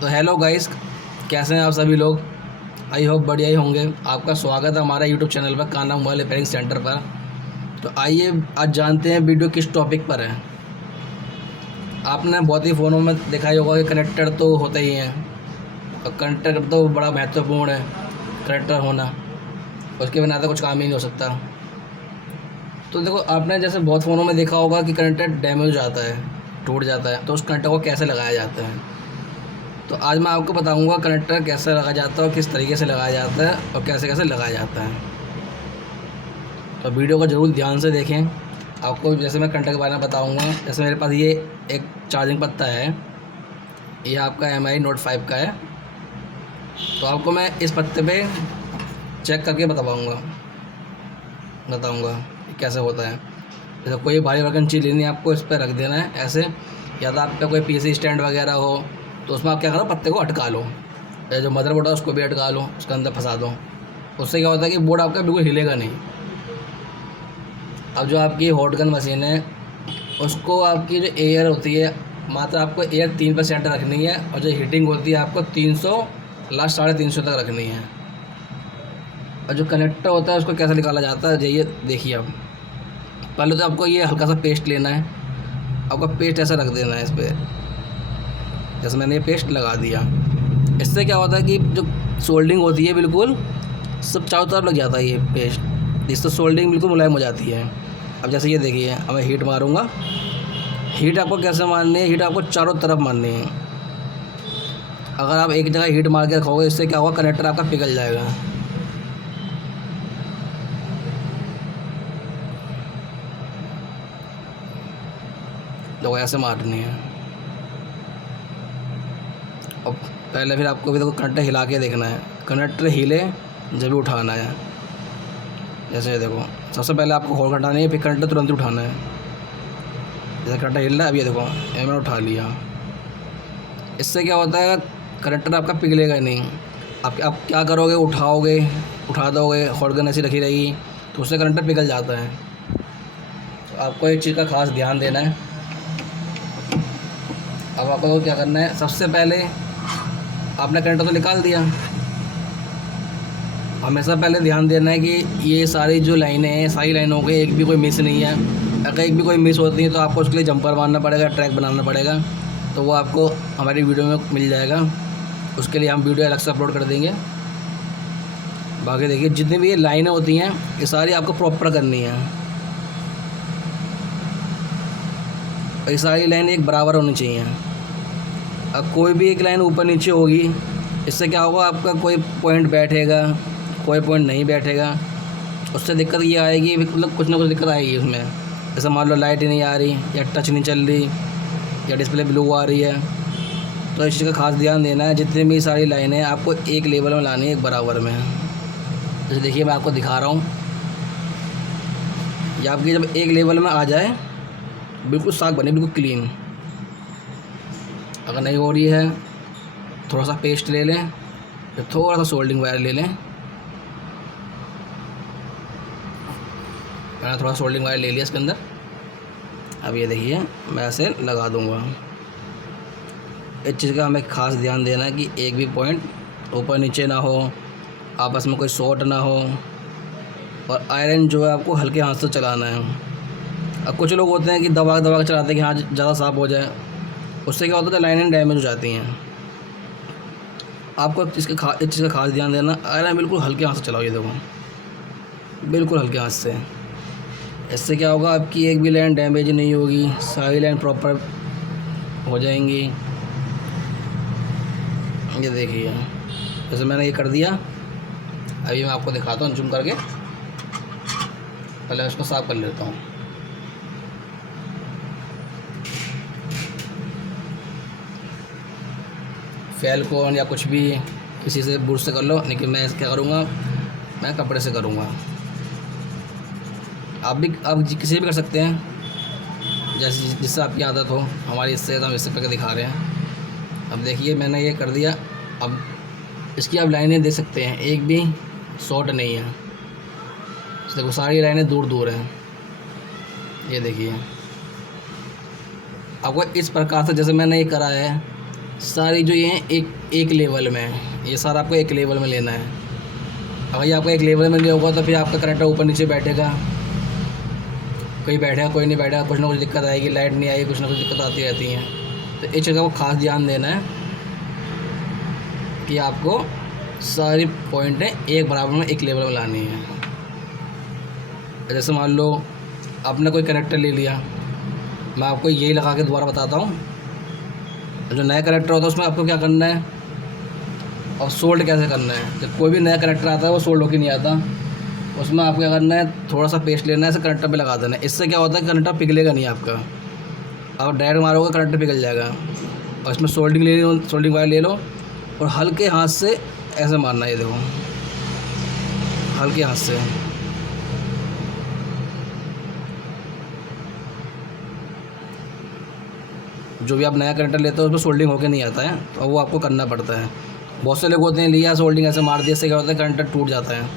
तो hello guys, कैसे हैं आप सभी लोग। आई होप बढ़िया ही होंगे। आपका स्वागत है हमारा यूट्यूब चैनल पर कान्हा मोबाइल रिपेयरिंग सेंटर पर। तो आइए आज जानते हैं वीडियो किस टॉपिक पर है। आपने बहुत ही फ़ोनों में देखा ही होगा कि कनेक्टर तो होते ही हैं और कनेक्टर तो बड़ा महत्वपूर्ण है। कनेक्टर होना, उसके बिना तो कुछ काम ही नहीं हो सकता। तो देखो, आपने जैसे बहुत फ़ोनों में देखा होगा कि कनेक्टर डैमेज हो जाता है, टूट जाता है, तो उस कनेक्टर को कैसे लगाया जाता है। तो आज मैं आपको बताऊंगा कनेक्टर कैसे लगाया जाता है और किस तरीके से लगाया जाता है और कैसे कैसे लगाया जाता है। तो वीडियो को ज़रूर ध्यान से देखें। आपको जैसे मैं कनेक्टर के बारे में बताऊंगा, जैसे मेरे पास ये एक चार्जिंग पत्ता है, ये आपका MI Note 5 का है। तो आपको मैं इस पत्ते पे चेक करके बताऊंगा कि कैसे होता है। जैसे कोई भारी भरकम चीज़ लेनी है, आपको इस पर रख देना है ऐसे, या तो आपका कोई PC स्टैंड वगैरह हो तो उसमें आप क्या करो, पत्ते को अटका लो, या जो मदरबोर्ड है उसको भी अटका लो, उसके अंदर फंसा दो। उससे क्या होता है कि बोर्ड आपका बिल्कुल हिलेगा नहीं। अब जो आपकी हॉट गन मशीन है, उसको आपकी जो एयर होती है, मात्र आपको एयर 3% रखनी है, और जो हीटिंग होती है आपको 300 लास्ट 350 तक रखनी है। और जो कनेक्टर होता है उसको कैसे निकाला जाता है, ये देखिए। अब पहले तो आपको ये हल्का सा पेस्ट लेना है, आपको पेस्ट ऐसा रख देना है इस पर। जैसे मैंने ये पेस्ट लगा दिया, इससे क्या होता है कि जो सोल्डिंग होती है बिल्कुल सब चारों तरफ लग जाता है ये पेस्ट, इससे सोल्डिंग बिल्कुल मुलायम हो जाती है। अब जैसे ये देखिए, अब मैं हीट मारूंगा। हीट आपको कैसे मारनी है, हीट आपको चारों तरफ मारनी है। अगर आप एक जगह हीट मार के रखोगे, इससे क्या होगा, कनेक्टर आपका पिघल जाएगा। तो ऐसे मारनी है। और पहले फिर आपको भी देखो कनेक्टर हिला के देखना है, कनेक्टर हिले जब भी उठाना है। जैसे ये देखो, सबसे पहले आपको होल्ड हटानी है, फिर कनेक्टर तुरंत ही उठाना है। जैसे कनेक्टर हिल रहा है, अब ये देखो ये मैंने उठा लिया। इससे क्या होता है, कनेक्टर आपका पिघलेगा नहीं। आप क्या करोगे, उठा दोगे, होल्ड गन ऐसी रखी रहेगी तो उससे कनेक्टर पिघल जाता है। तो आपको एक चीज़ का खास ध्यान देना है। अब आपको क्या करना है, सबसे पहले आपने कनेक्टर तो निकाल दिया, हमेशा पहले ध्यान देना है कि ये सारी जो लाइनें हैं, सारी लाइनों के एक भी कोई मिस नहीं है। अगर एक भी कोई मिस होती है तो आपको उसके लिए जंपर मारना पड़ेगा, ट्रैक बनाना पड़ेगा। तो वो आपको हमारी वीडियो में मिल जाएगा, उसके लिए हम वीडियो अलग से अपलोड कर देंगे। बाकी देखिए, जितनी भी ये लाइनें होती हैं ये सारी आपको प्रॉपर करनी है, और ये सारी लाइनें एक बराबर होनी चाहिए। अब कोई भी एक लाइन ऊपर नीचे होगी, इससे क्या होगा, आपका कोई पॉइंट बैठेगा, कोई पॉइंट नहीं बैठेगा। उससे दिक्कत ये आएगी, मतलब कुछ ना कुछ दिक्कत आएगी उसमें। जैसे मान लो लाइट ही नहीं आ रही, या टच नहीं चल रही, या डिस्प्ले ब्लू आ रही है। तो इस चीज़ का खास ध्यान देना है, जितनी भी सारी लाइनें आपको एक लेवल में लानी है, एक बराबर में। जैसे देखिए मैं आपको दिखा रहा हूँ, ये आपकी जब एक लेवल में आ जाए, बिल्कुल साफ बने, बिल्कुल क्लीन। अगर नहीं हो रही है, थोड़ा सा पेस्ट ले लें, फिर थोड़ा सा सोल्डिंग वायर ले लें। मैंने थोड़ा सोल्डिंग वायर ले लिया इसके अंदर। अब ये देखिए मैं ऐसे लगा दूंगा। इस चीज़ का हमें खास ध्यान देना है कि एक भी पॉइंट ऊपर नीचे ना हो, आपस में कोई शॉर्ट ना हो, और आयरन जो है आपको हल्के हाथ से चलाना है। अब कुछ लोग होते हैं कि दबा दबा के चलाते हैं कि हाँ ज़्यादा साफ हो जाए, उससे क्या होता है, लाइनें डैमेज हो जाती हैं। आपको इस चीज़ का खास ध्यान देना, आयरन बिल्कुल हल्के हाथ से चलाओ। ये देखो, बिल्कुल हल्के हाथ से। इससे क्या होगा, आपकी एक भी लाइन डैमेज नहीं होगी, सारी लाइन प्रॉपर हो जाएंगी। ये देखिए, जैसे मैंने ये कर दिया। अभी मैं आपको दिखाता हूँ जूम करके, पहले उसको साफ कर लेता हूँ। फेलकोन या कुछ भी किसी से ब्रश से कर लो, लेकिन मैं क्या करूँगा, मैं कपड़े से करूँगा। आप किसी भी कर सकते हैं, जैसे जिससे आपकी आदत हो। हमारी इससे तो हम इससे करके दिखा रहे हैं। अब देखिए मैंने ये कर दिया। अब इसकी आप लाइनें देख सकते हैं, एक भी शॉर्ट नहीं है। देखो सारी लाइनें दूर दूर हैं। ये देखिए, आपको इस प्रकार से जैसे मैंने ये करा है, सारी जो ये एक एक लेवल में है, ये सारा आपको एक लेवल में लेना है। अगर ये आपको एक लेवल में नहीं होगा तो फिर आपका कनेक्टर ऊपर नीचे बैठेगा, कोई बैठेगा कोई नहीं बैठेगा, कुछ ना कुछ दिक्कत आएगी, लाइट नहीं आएगी, कुछ ना कुछ दिक्कत आती रहती हैं। तो इस चीज़ को खास ध्यान देना है कि आपको सारी पॉइंटें एक बराबर में एक लेवल में लानी है। जैसे मान लो आपने कोई कनेक्टर ले लिया, मैं आपको यही लगा के दोबारा बताता हूँ। जो नया कनेक्टर होता है उसमें आपको क्या करना है और सोल्ड कैसे करना है। जब कोई भी नया कनेक्टर आता है वो सोल्ड होकर नहीं आता, उसमें आपको क्या करना है, थोड़ा सा पेस्ट लेना है, ऐसे कनेक्टर पे लगा देना है। इससे क्या होता है कनेक्टर पिघलेगा नहीं आपका, आप डायरेक्ट मारोगे कनेक्टर पिघल जाएगा। और इसमें सोल्डिंग ले लो, सोल्डिंग वायर ले लो और हल्के हाथ से ऐसे मारना है। ये देखो हल्के हाथ से, जो भी आप नया कनेक्टर लेते हो उसमें सोल्डिंग होके नहीं आता है, तो वो आपको करना पड़ता है। बहुत से लोग होते हैं लिया सोल्डिंग ऐसे मार दिया, इससे क्या होता है कनेक्टर टूट जाता है,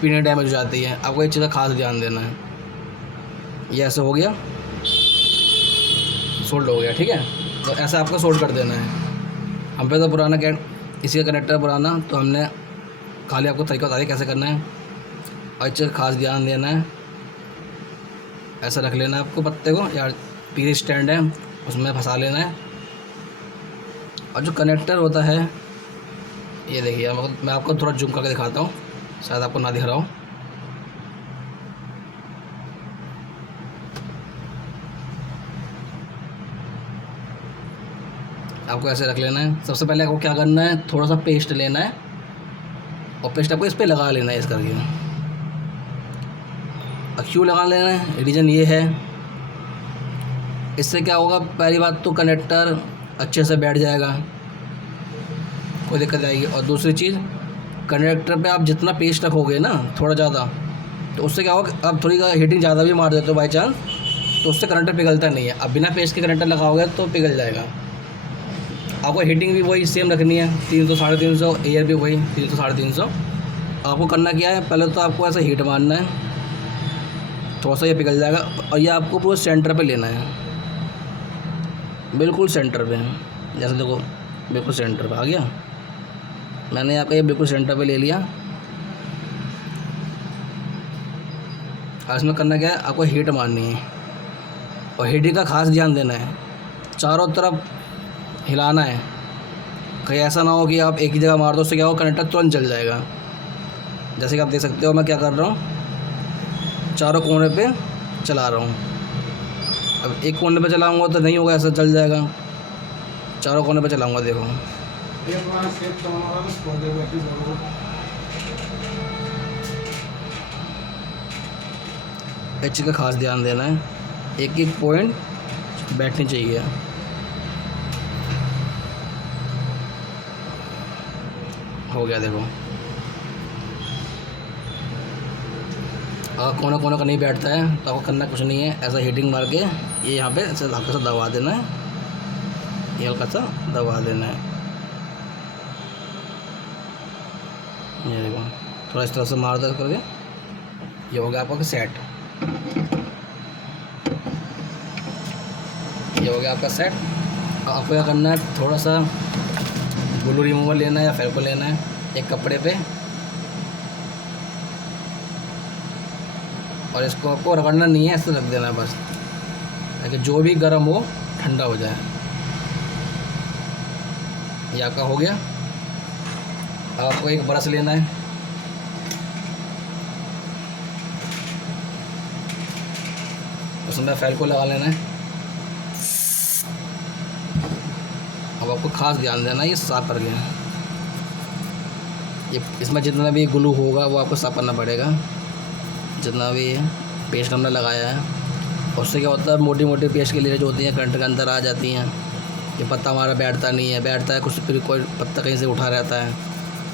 पिने डैमेज हो जाती है। आपको एक चीज़ का खास ध्यान देना है। ये ऐसे हो गया, सोल्ड हो गया, ठीक है। तो ऐसा आपको सोल्ड कर देना है। हम पे तो पुराना इसी का कनेक्टर पुराना, तो हमने खाली आपको तरीका बता दिया कैसे करना है। और एक चीज़ का खास ध्यान देना है, ऐसा रख लेना है आपको पत्ते को, या पीछे स्टैंड है उसमें फंसा लेना है। और जो कनेक्टर होता है ये देखिए, मैं आपको थोड़ा जूम करके दिखाता हूँ, शायद आपको ना दिख रहा हो। आपको ऐसे रख लेना है। सबसे पहले आपको क्या करना है, थोड़ा सा पेस्ट लेना है और पेस्ट आपको इस पर लगा लेना है इस करके। अब क्यों लगा लेना है, रीज़न ये है, इससे क्या होगा, पहली बात तो कनेक्टर अच्छे से बैठ जाएगा, कोई दिक्कत आएगी। और दूसरी चीज़, कनेक्टर पे आप जितना पेस्ट रखोगे ना थोड़ा ज़्यादा, तो उससे क्या होगा, आप थोड़ी हीटिंग ज़्यादा भी मार देते हो बाई चांस, तो उससे कनेक्टर पिघलता नहीं है। अब बिना पेस्ट के कनेक्टर लगाओगे तो पिघल जाएगा। आपको हीटिंग भी वही सेम रखनी है, 300 350, एयर भी वही 300 350। आपको करना क्या है, पहले तो आपको ऐसे हीट मारना है, थोड़ा सा ये पिघल जाएगा। और ये आपको पूरे सेंटर पे लेना है, बिल्कुल सेंटर पे। जैसे देखो बिल्कुल सेंटर पे आ गया, मैंने आपका ये बिल्कुल सेंटर पे ले लिया। और इसमें करना क्या है, आपको हीट मारनी है और हीटिंग का खास ध्यान देना है, चारों तरफ हिलाना है। कहीं ऐसा ना हो कि आप एक ही जगह मार दो, उससे क्या हो कनेक्टर तुरंत जल जाएगा। जैसे कि आप देख सकते हो मैं क्या कर रहा हूँ, चारों कोने पे चला रहा हूँ। अब एक कोने पे चलाऊँगा तो नहीं होगा, ऐसा जल जाएगा। चारों कोने पे चलाऊँगा, देखो इस चीज़ का खास ध्यान देना है, एक एक पॉइंट बैठनी चाहिए। हो गया देखो, अगर कोने कोने का नहीं बैठता है तो आपको करना कुछ नहीं है, ऐसा हीटिंग मार के ये यहाँ पे ऐसे हल्का सा दबा देना है, ये हल्का सा दबा देना है। ये देखो थोड़ा इस तरह से मार दे करके, ये हो गया आपका सेट। ये हो गया आपका सेट। आपको क्या करना है, थोड़ा सा ग्लू रिमूवर लेना है या फेविकोल लेना है एक कपड़े पे, और इसको आपको रगड़ना नहीं है, ऐसे रख देना है बस, ताकि जो भी गर्म हो ठंडा हो जाए। ये आपका हो गया। अब आपको एक ब्रश लेना है, उसमें फेविकोल लगा लेना है। अब आपको खास ध्यान देना है, ये साफ कर गया, ये इसमें जितना भी ग्लू होगा वो आपको साफ करना पड़ेगा, जितना भी पेस्ट हमने लगाया है। उससे क्या होता है, मोटी मोटी पेस्ट की लेयर जो होती हैं करंट के अंदर आ जाती हैं। ये पत्ता हमारा बैठता नहीं है, बैठता है कुछ, फिर कोई पत्ता कहीं से उठा रहता है,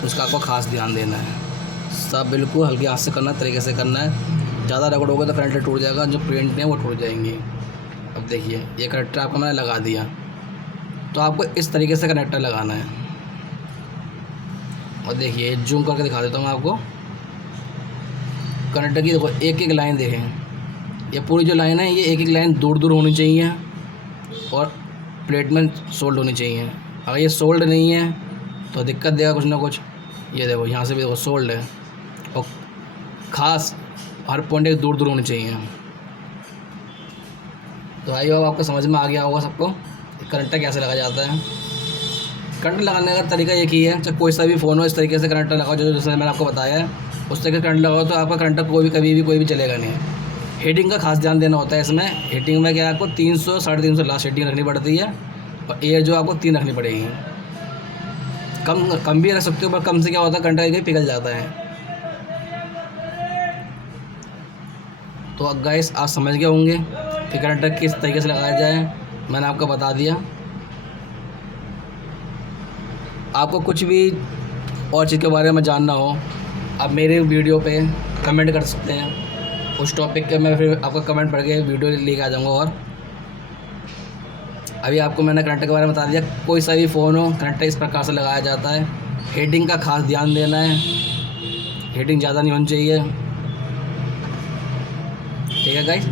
तो इसका आपको खास ध्यान देना है। सब बिल्कुल हल्के हाथ से करना, तरीके से करना है। ज़्यादा रगड़ोगे तो कनेक्टर टूट जाएगा, जो पेंट हैं वो टूट जाएंगे। अब देखिए ये कनेक्टर आपको मैंने लगा दिया, तो आपको इस तरीके से कनेक्टर लगाना है। और देखिए जूम करके दिखा देता हूँ मैं आपको, कनेक्टर की देखो एक एक लाइन देखें, ये पूरी जो लाइन है ये एक एक लाइन दूर दूर होनी चाहिए और प्लेट में सोल्ड होनी चाहिए। अगर ये सोल्ड नहीं है तो दिक्कत देगा कुछ ना कुछ। ये देखो यहाँ से भी देखो सोल्ड है, और ख़ास हर पॉइंट एक दूर दूर होनी चाहिए। तो आई होप आपको समझ में आ गया होगा सबको करंट कैसे लगाया जाता है। करंट लगाने का तरीका एक ही है, चाहे कोई सा भी फ़ोन हो, इस तरीके से करंट लगाओ जो जैसे मैंने आपको बताया है उस तरीके से करंट लगाओ तो आपका करंट कोई भी कभी भी कोई भी चलेगा नहीं। हीटिंग का खास ध्यान देना होता है इसमें। हीटिंग में क्या है, आपको 300 350 लास्ट हीटिंग रखनी पड़ती है, और एयर जो आपको 3 रखनी पड़ेगी। कम भी रख सकते हो, पर कम से क्या होता है करंट कहीं पिघल जाता है। तो अब गाइस आप समझ गए होंगे कि करंट किस तरीके से लगाया जाए, मैंने आपको बता दिया। आपको कुछ भी और चीज़ के बारे में जानना हो आप मेरे वीडियो पे कमेंट कर सकते हैं, उस टॉपिक के मैं फिर आपका कमेंट पढ़ के वीडियो लेके आ जाऊँगा। और अभी आपको मैंने करंट के बारे में बता दिया, कोई सा भी फ़ोन हो करंट इस प्रकार से लगाया जाता है। हीटिंग का खास ध्यान देना है, हीटिंग ज़्यादा नहीं होनी चाहिए। ठीक है गाइस,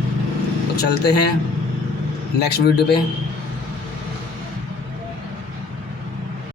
तो चलते हैं नेक्स्ट वीडियो पे।